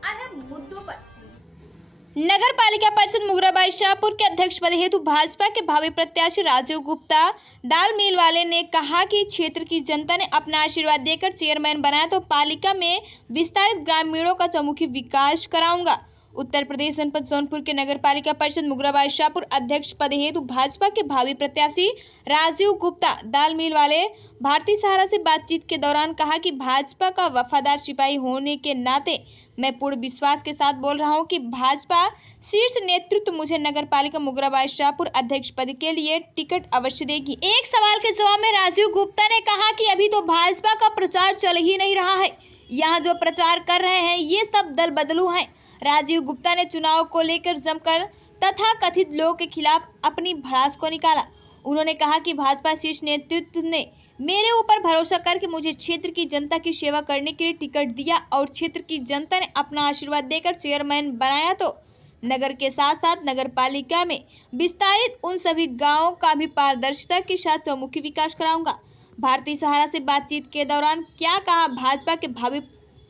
अहम मुद्दों पर। नगर पालिका परिषद मुगराबाई शाहपुर के अध्यक्ष पद हेतु भाजपा के भावी प्रत्याशी राजीव गुप्ता दाल मिल वाले ने कहा कि क्षेत्र की जनता ने अपना आशीर्वाद देकर चेयरमैन बनाया तो पालिका में विस्तारित ग्रामीणों का चौमुखी विकास कराऊंगा। उत्तर प्रदेश जनपद जौनपुर के नगर पालिका परिषद मुगराबाई शाहपुर अध्यक्ष पद हेतु भाजपा के भावी प्रत्याशी राजीव गुप्ता दाल मिल वाले भारतीय सहारा से बातचीत के दौरान कहा कि भाजपा का वफादार सिपाही होने के नाते मैं पूर्ण विश्वास के साथ बोल रहा हूं कि भाजपा शीर्ष नेतृत्व मुझे नगर पालिका मुगराबाई शाहपुर अध्यक्ष पद के लिए टिकट अवश्य देगी। एक सवाल के जवाब में राजीव गुप्ता ने कहा कि अभी तो भाजपा का प्रचार चल ही नहीं रहा है, यहाँ जो प्रचार कर रहे हैं ये सब दल बदलू हैं। राजीव गुप्ता ने चुनाव को लेकर जमकर तथा कथित लोगों के खिलाफ अपनी भड़ास को निकाला। उन्होंने कहा कि भाजपा शीर्ष नेतृत्व ने मेरे ऊपर भरोसा करके मुझे क्षेत्र की जनता की सेवा करने के लिए टिकट दिया और क्षेत्र की जनता ने अपना आशीर्वाद देकर चेयरमैन बनाया तो नगर के साथ साथ नगर पालिका में विस्तारित उन सभी गांवों का भी पारदर्शिता के साथ चौमुखी विकास कराऊंगा। भारतीय सहारा से बातचीत के दौरान क्या कहा भाजपा के भावी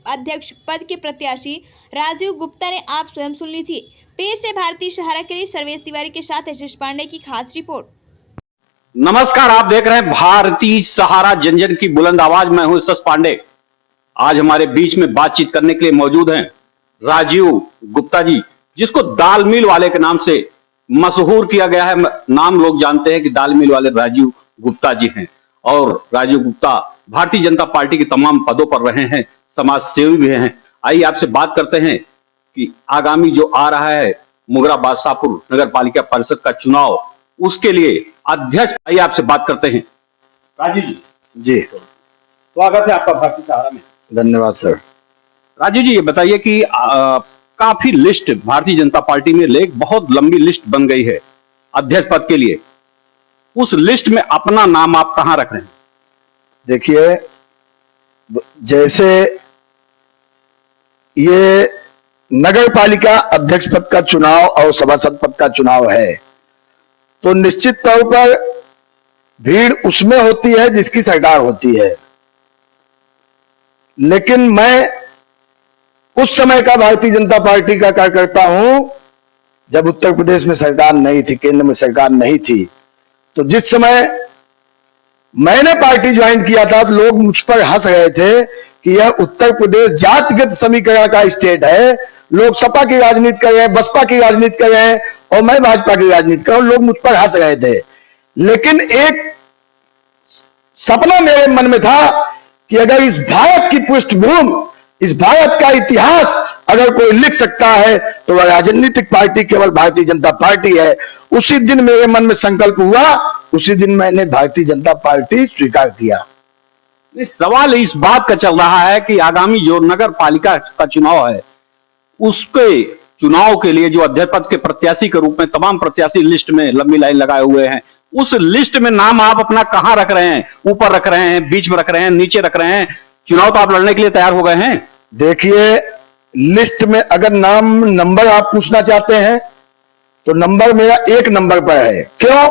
अध्यक्ष पद के प्रत्याशी राजीव गुप्ता ने आप स्वयं सुन लीजिए। पेश है भारतीय सहारा के लिए सर्वेश तिवारी के साथ यशस पांडे की खास रिपोर्ट। नमस्कार, आप देख रहे हैं भारतीय सहारा, जन जन की बुलंद आवाज। मैं हूं यशस पांडे। आज हमारे बीच में बातचीत करने के लिए मौजूद हैं राजीव गुप्ता जी, जिसको दाल मिल वाले के नाम से मशहूर किया गया है। नाम लोग जानते हैं कि दाल मिल वाले राजीव गुप्ता जी हैं। और राजीव गुप्ता भारतीय जनता पार्टी के तमाम पदों पर रहे हैं, समाज सेवी भी हैं। आइए आपसे बात करते हैं कि आगामी जो आ रहा है मुगराबाई शाहपुर नगर पालिका परिषद का चुनाव, उसके लिए अध्यक्ष, आइए आपसे बात करते हैं। राजीव जी, जी स्वागत है आपका भारतीय सहारा में। धन्यवाद सर। राजीव जी, ये बताइए कि काफी लिस्ट भारतीय जनता पार्टी में एक बहुत लंबी लिस्ट बन गई है अध्यक्ष पद के लिए। उस लिस्ट में अपना नाम आप कहां रख रहे हैं? देखिए, जैसे ये नगर पालिका अध्यक्ष पद का चुनाव और सभासद पद का चुनाव है, तो निश्चित तौर पर भीड़ उसमें होती है जिसकी सरकार होती है। लेकिन मैं उस समय का भारतीय जनता पार्टी का कार्यकर्ता हूं जब उत्तर प्रदेश में सरकार नहीं थी, केंद्र में सरकार नहीं थी। तो जिस समय मैंने पार्टी ज्वाइन किया था तो लोग मुझ पर हंस रहे थे कि यह उत्तर प्रदेश जातिगत समीकरण का स्टेट है। लोग सपा की राजनीति कर रहे हैं, बसपा की राजनीति कर रहे हैं और मैं भाजपा की राजनीति कर रहा हूं। लोग मुझ पर हंस रहे थे। लेकिन एक सपना मेरे मन में था कि अगर इस भारत की पृष्ठभूमि, इस भारत का इतिहास अगर कोई लिख सकता है तो वह राजनीतिक पार्टी केवल भारतीय जनता पार्टी है। उसी दिन मेरे मन में संकल्प हुआ, उसी दिन मैंने भारतीय जनता पार्टी स्वीकार किया। सवाल इस बात का चल रहा है कि आगामी जो नगर पालिका का चुनाव है, उसके चुनाव के लिए जो अध्यक्ष पद के प्रत्याशी के रूप में तमाम प्रत्याशी लिस्ट में लंबी लाइन लगाए हुए हैं, उस लिस्ट में नाम आप अपना कहां रख रहे हैं? ऊपर रख रहे हैं, बीच में रख रहे हैं, नीचे रख रहे हैं? चुनाव तो आप लड़ने के लिए तैयार हो गए हैं। देखिए, लिस्ट में अगर नाम नंबर आप पूछना चाहते हैं तो नंबर मेरा 1 नंबर पर है। क्यों?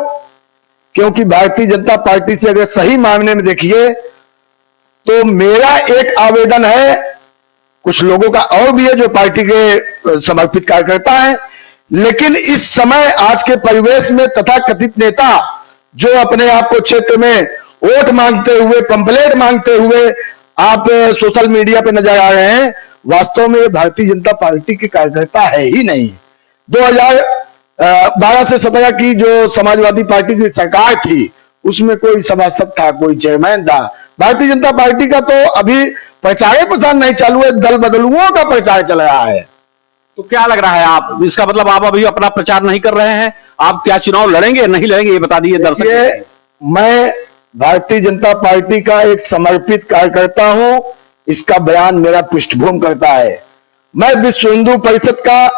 क्योंकि भारतीय जनता पार्टी से अगर सही मायने में देखिए तो मेरा एक आवेदन है, कुछ लोगों का और भी है जो पार्टी के समर्पित कार्यकर्ता हैं, लेकिन इस समय आज के परिवेश में तथा कथित नेता जो अपने आप को क्षेत्र में वोट मांगते हुए, पंपलेट मांगते हुए आप सोशल मीडिया पे नजर आ रहे हैं, वास्तव में भारतीय जनता पार्टी के कार्यकर्ता है ही नहीं। 2012 से 17 की जो समाजवादी पार्टी की सरकार थी उसमें कोई सभासद था, कोई चेयरमैन था। भारतीय जनता पार्टी का तो अभी प्रचार प्रसार नहीं चालू है, दल बदलुओं का प्रचार चल रहा है। तो क्या लग रहा है आप, इसका मतलब आप अभी अपना प्रचार नहीं कर रहे हैं? आप क्या चुनाव लड़ेंगे नहीं लड़ेंगे, ये बता दीजिए दर्शक। मैं भारतीय जनता पार्टी का एक समर्पित कार्यकर्ता हूं, इसका बयान मेरा पृष्ठभूमि करता है। मैं विश्व हिंदू परिषद का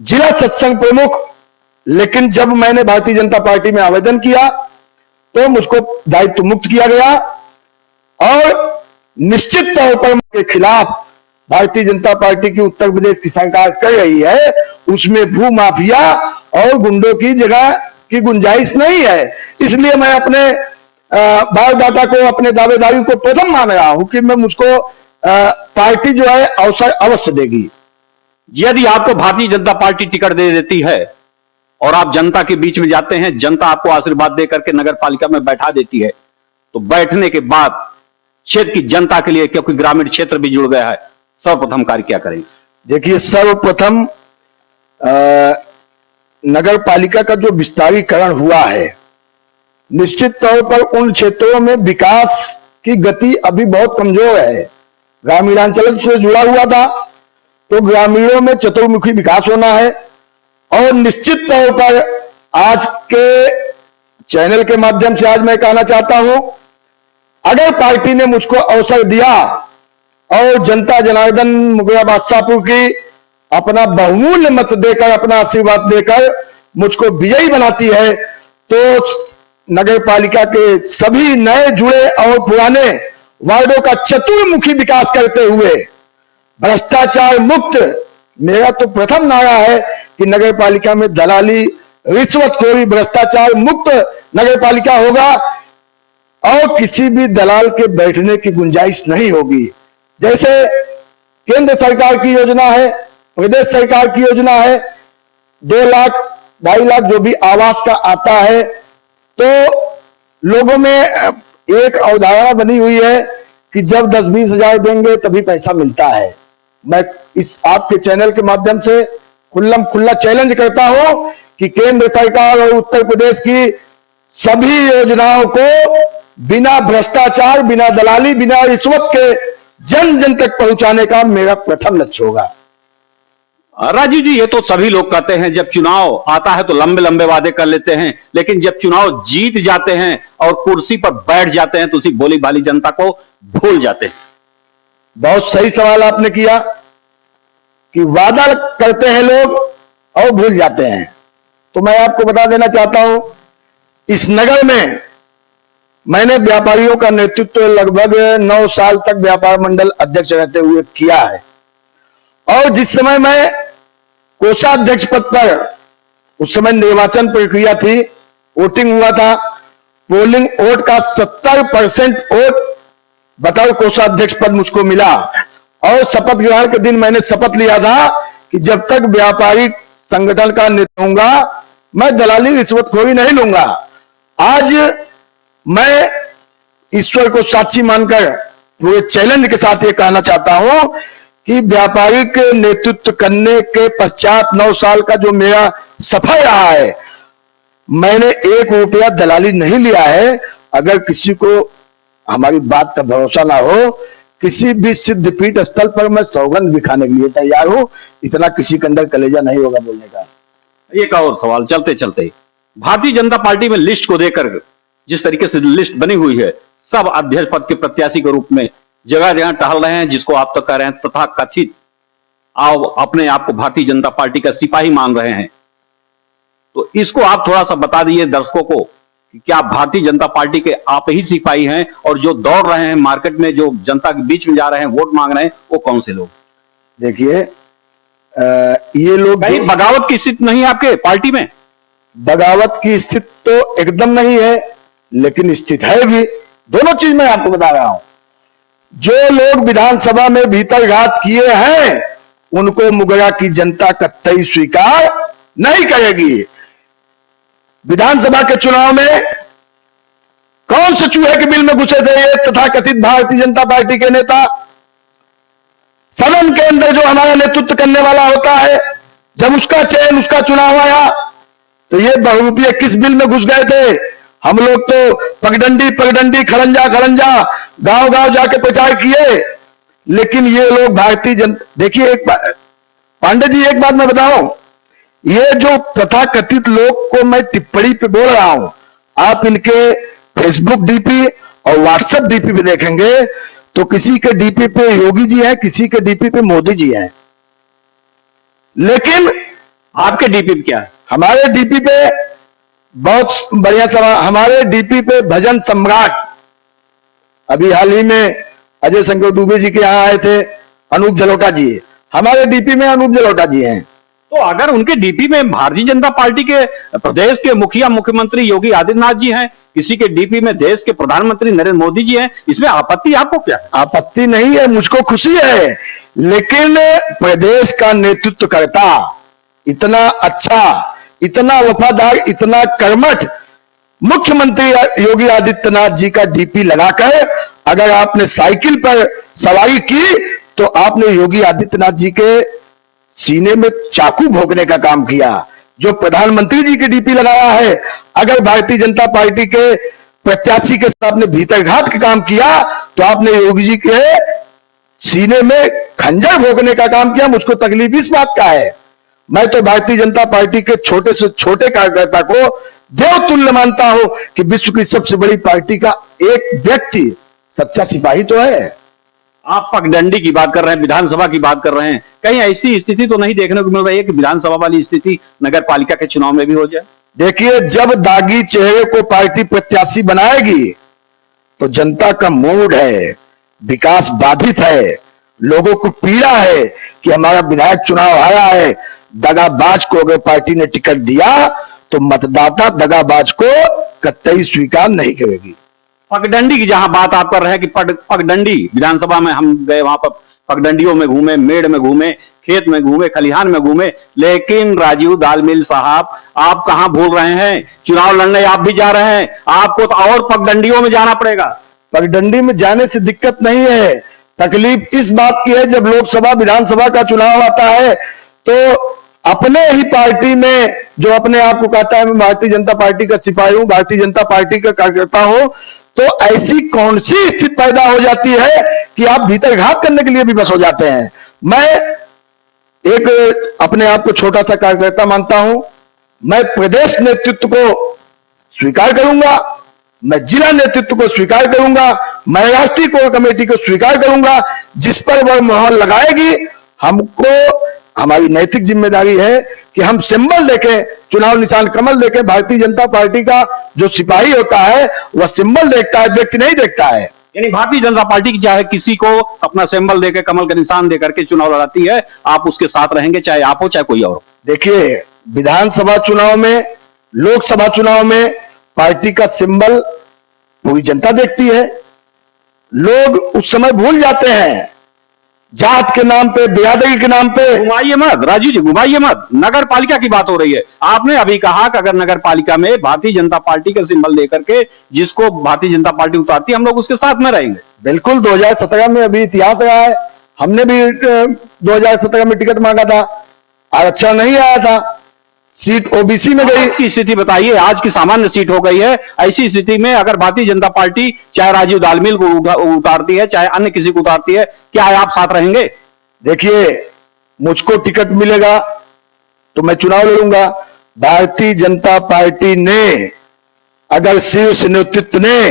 जिला सत्संग प्रमुख, लेकिन जब मैंने भारतीय जनता पार्टी में आवेदन किया तो मुझको दायित्व मुक्त किया गया और निश्चित तौर पर के खिलाफ भारतीय जनता पार्टी की उत्तर प्रदेश की सरकार कर रही है, उसमें भू माफिया और गुंडों की जगह की गुंजाइश नहीं है। इसलिए मैं अपने बायोडाटा को, अपने दावेदारी को प्रथम मान रहा हूं कि मैं मुझको पार्टी जो है अवसर अवश्य देगी। यदि आपको भारतीय जनता पार्टी टिकट दे देती है और आप जनता के बीच में जाते हैं, जनता आपको आशीर्वाद दे करके नगर पालिका में बैठा देती है, तो बैठने के बाद क्षेत्र की जनता के लिए, क्योंकि ग्रामीण क्षेत्र भी जुड़ गया है, सर्वप्रथम कार्य क्या करेंगे? देखिए, सर्वप्रथम नगर पालिका का जो विस्तारीकरण हुआ है, निश्चित तौर पर उन क्षेत्रों में विकास की गति अभी बहुत कमजोर है। ग्रामीणांचल से जुड़ा हुआ था, तो ग्रामीणों में चतुर्मुखी विकास होना है। और निश्चित तौर पर आज के चैनल के माध्यम से आज मैं कहना चाहता हूं, अगर पार्टी ने मुझको अवसर दिया और जनता जनार्दन मुगरा बादशाहपुर की अपना बहुमूल्य मत देकर, अपना आशीर्वाद देकर मुझको विजयी बनाती है, तो नगर पालिका के सभी नए जुड़े और पुराने वार्डों का चतुर्मुखी विकास करते हुए भ्रष्टाचार मुक्त, मेरा तो प्रथम नारा है कि नगर पालिका में दलाली, रिश्वतखोरी, भ्रष्टाचार मुक्त नगर पालिका होगा और किसी भी दलाल के बैठने की गुंजाइश नहीं होगी। जैसे केंद्र सरकार की योजना है, प्रदेश सरकार की योजना है, 2 लाख 2.5 लाख जो भी आवास का आता है, तो लोगों में एक अवधारणा बनी हुई है कि जब 10-20 हजार देंगे तभी पैसा मिलता है। मैं इस आपके चैनल के माध्यम से खुला चैलेंज करता हूं कि केंद्र सरकार और उत्तर प्रदेश की सभी योजनाओं को बिना भ्रष्टाचार, बिना दलाली, बिना रिश्वत के जन जन तक पहुंचाने का मेरा प्रथम लक्ष्य होगा। राजीव जी, ये तो सभी लोग कहते हैं, जब चुनाव आता है तो लंबे लंबे वादे कर लेते हैं, लेकिन जब चुनाव जीत जाते हैं और कुर्सी पर बैठ जाते हैं तो उसी भोली भाली जनता को भूल जाते हैं। बहुत सही सवाल आपने किया कि वादा करते हैं लोग और भूल जाते हैं। तो मैं आपको बता देना चाहता हूं, इस नगर में मैंने व्यापारियों का नेतृत्व लगभग 9 साल तक व्यापार मंडल अध्यक्ष रहते हुए किया है। और जिस समय मैं कोषाध्यक्ष पद पर, उस समय निर्वाचन प्रक्रिया थी, वोटिंग हुआ था, पोलिंग वोट का 70% वोट बतौर कोषाध्यक्ष पद मुझको मिला। और शपथ ग्रहण के दिन मैंने शपथ लिया था कि जब तक व्यापारिक संगठन का नेता होऊंगा, मैं दलाली रिश्वतखोरी नहीं लूंगा। आज मैं ईश्वर को साक्षी मानकर पूरे चैलेंज के साथ ये कहना चाहता हूं कि व्यापारिक नेतृत्व करने के पश्चात 9 साल का जो मेरा सफर रहा है, मैंने 1 रुपया दलाली नहीं लिया है। अगर किसी को हमारी बात का भरोसा ना हो, किसी भी सिद्ध पीठ स्थल पर मैं सौगंध भी खाने के लिए तैयार हूं। इतना किसी के अंदर कलेजा नहीं होगा बोलने का। एक और सवाल चलते चलते, भारतीय जनता पार्टी में लिस्ट को देकर जिस तरीके से लिस्ट बनी हुई है, सब अध्यक्ष पद के प्रत्याशी के रूप में जगह जगह टहल रहे हैं, जिसको आप तो कह रहे हैं तथा कथित आप अपने आप को भारतीय जनता पार्टी का सिपाही मान रहे हैं। तो इसको आप थोड़ा सा बता दीजिए दर्शकों को कि क्या भारतीय जनता पार्टी के आप ही सिपाही हैं, और जो दौड़ रहे हैं मार्केट में, जो जनता के बीच में जा रहे हैं, वोट मांग रहे हैं, वो कौन से लोग? देखिए, ये लोग बगावत की स्थिति नहीं है आपके पार्टी में? बगावत की स्थिति तो एकदम नहीं है, लेकिन स्थिति है भी। दोनों चीज मैं आपको बता रहा हूं। जो लोग विधानसभा में भीतर घात किए हैं, उनको मुगरा की जनता कतई स्वीकार नहीं करेगी। विधानसभा के चुनाव में कौन से चूहे के बिल में घुसे थे ये तथा कथित भारतीय जनता पार्टी के नेता? सदन के अंदर जो हमारा नेतृत्व करने वाला होता है, जब उसका चयन, उसका चुनाव आया, तो ये बहुरूपीय किस बिल में घुस गए थे? हम लोग तो पगडंडी खड़ंजा गांव गांव जाके प्रचार किए, लेकिन ये लोग भारतीय जनता, देखिए एक पांडे जी, एक बात मैं बताऊं, ये जो तथाकथित लोग को मैं टिप्पणी पे बोल रहा हूं, आप इनके फेसबुक डीपी और व्हाट्सएप डीपी पे देखेंगे तो किसी के डीपी पे योगी जी हैं, किसी के डीपी पे मोदी जी हैं। लेकिन आपके डीपी पे क्या है? हमारे डीपी पे बहुत बढ़िया सवाल। हमारे डीपी पे भजन सम्राट, अभी हाल ही में अजय शंकर दुबे जी के यहां आए थे, अनूप जलोटा जी, हमारे डीपी में अनूप जलोटा जी हैं। तो अगर उनके डीपी में भारतीय जनता पार्टी के प्रदेश के मुखिया मुख्यमंत्री योगी आदित्यनाथ जी हैं, किसी के डीपी में देश के प्रधानमंत्री नरेंद्र मोदी जी हैं, इसमें आपत्ति आपको क्या है? आपत्ति नहीं है, मुझको खुशी है, लेकिन प्रदेश का नेतृत्व करता इतना अच्छा, इतना वफादार, इतना कर्मठ मुख्यमंत्री योगी आदित्यनाथ जी का डीपी लगाकर अगर आपने साइकिल पर सवारी की तो आपने योगी आदित्यनाथ जी के सीने में चाकू भोंकने का काम किया। जो प्रधानमंत्री जी के डीपी लगाया है, अगर भारतीय जनता पार्टी के प्रत्याशी के साथ आपने भीतरघात का काम किया तो आपने योगी जी के सीने में खंजर भोंकने का काम किया। मुझको तकलीफ इस बात का है, मैं तो भारतीय जनता पार्टी के छोटे से छोटे कार्यकर्ता को देवतुल्य मानता हूं कि विश्व की सबसे बड़ी पार्टी का एक व्यक्ति सच्चा सिपाही तो है। आप पगडंडी की बात कर रहे हैं, विधानसभा की बात कर रहे हैं, कहीं ऐसी स्थिति तो नहीं देखने को मिल रही है कि विधानसभा वाली स्थिति नगर पालिका के चुनाव में भी हो जाए? देखिए, जब दागी चेहरे को पार्टी प्रत्याशी बनाएगी तो जनता का मूड है, विकास बाधित है, लोगों को पीड़ा है कि हमारा विधायक चुनाव आया है, दगाबाज को अगर पार्टी ने टिकट दिया तो मतदाता दगाबाज को कतई स्वीकार नहीं करेगी। पगडंडी की जहां बात आप कर रहे हैं कि पगडंडी विधानसभा में हम गए, वहां पर पगडंडियों में घूमे, मेड़ में घूमे, खेत में घूमे, खलिहान में घूमे, लेकिन राजीव दालमिल साहब आप कहां भूल रहे हैं? चुनाव लड़ने आप भी जा रहे हैं, आपको तो और पगडंडियों में जाना पड़ेगा। पगडंडी में जाने से दिक्कत नहीं है, तकलीफ इस बात की है जब लोकसभा विधानसभा का चुनाव आता है तो अपने ही पार्टी में जो अपने आप को कहता है मैं भारतीय जनता पार्टी का सिपाही हूं, भारतीय जनता पार्टी का कार्यकर्ता हूं, तो ऐसी कौन सी स्थिति पैदा हो जाती है कि आप भीतरघात करने के लिए भी बस हो जाते हैं। मैं एक अपने आप को छोटा सा कार्यकर्ता मानता हूं, मैं प्रदेश नेतृत्व को स्वीकार करूंगा, मैं जिला नेतृत्व को स्वीकार करूंगा, मैं राष्ट्रीय कोर कमेटी को स्वीकार करूंगा। जिस पर वह मोहर लगाएगी, हमको हमारी नैतिक जिम्मेदारी है कि हम सिंबल देखें, चुनाव निशान कमल देखें। भारतीय जनता पार्टी का जो सिपाही होता है वह सिंबल देखता है, व्यक्ति नहीं देखता है। यानी भारतीय जनता पार्टी की चाहे किसी को अपना सिंबल देकर, कमल का निशान देकर के चुनाव लड़ाती है, आप उसके साथ रहेंगे, चाहे आप हो चाहे कोई और। देखिए, विधानसभा चुनाव में, लोकसभा चुनाव में पार्टी का सिंबल पूरी जनता देखती है। लोग उस समय भूल जाते हैं, जात के नाम पे, बिरादरी के नाम पे। घुमाइए मत राजीव जी, घुमाइए मत। नगर पालिका की बात हो रही है। आपने अभी कहा कि अगर नगर पालिका में भारतीय जनता पार्टी का सिंबल लेकर के जिसको भारतीय जनता पार्टी उतारती है, हम लोग उसके साथ में रहेंगे। बिल्कुल, 2017 में अभी इतिहास रहा है, हमने भी 2017 में टिकट मांगा था, आरक्षण नहीं आया था, सीट ओबीसी में गई। की स्थिति बताइए, आज की सामान्य सीट हो गई है, ऐसी स्थिति में अगर भारतीय जनता पार्टी चाहे राजीव दालमिल को उतारती है, चाहे अन्य किसी को उतारती है, क्या आप साथ रहेंगे? देखिए, मुझको टिकट मिलेगा तो मैं चुनाव लड़ूंगा। भारतीय जनता पार्टी ने, अगर शीर्ष नेतृत्व ने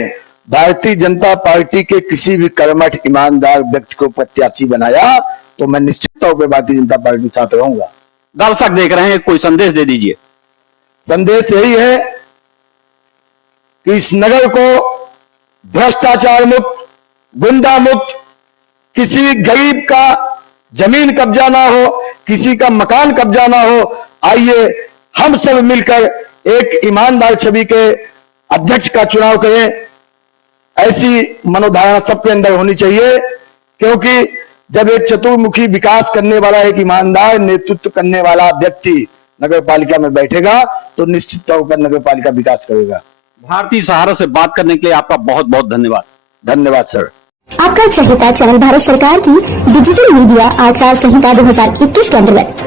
भारतीय जनता पार्टी के किसी भी कर्मठ ईमानदार व्यक्ति को प्रत्याशी बनाया तो मैं निश्चित तौर पर भारतीय जनता पार्टी के साथ रहूंगा। दर्शक देख रहे हैं, कोई संदेश दे दीजिए। संदेश यही है कि इस नगर को भ्रष्टाचार मुक्त, गुंडा मुक्त, किसी गरीब का जमीन कब्जा ना हो, किसी का मकान कब्जा ना हो। आइए हम सब मिलकर एक ईमानदार छवि के अध्यक्ष का चुनाव करें। ऐसी मनोधारणा सबके अंदर होनी चाहिए, क्योंकि जब एक चतुर्मुखी विकास करने वाला, एक ईमानदार नेतृत्व करने वाला व्यक्ति नगर पालिका में बैठेगा तो निश्चित तौर पर नगर पालिका विकास करेगा। भारतीय सहारा से बात करने के लिए आपका बहुत बहुत धन्यवाद। धन्यवाद सर। आपका चहेता चैनल भारत सरकार की डिजिटल मीडिया आचार संहिता 2021 के अंतर्गत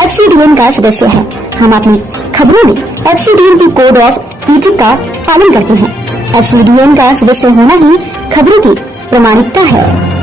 FCDN का सदस्य है। हम अपनी खबरों में FCDN की कोड ऑफ इथिक्स का पालन करते हैं। FCDN का सदस्य होना ही खबरों की प्रामाणिकता है।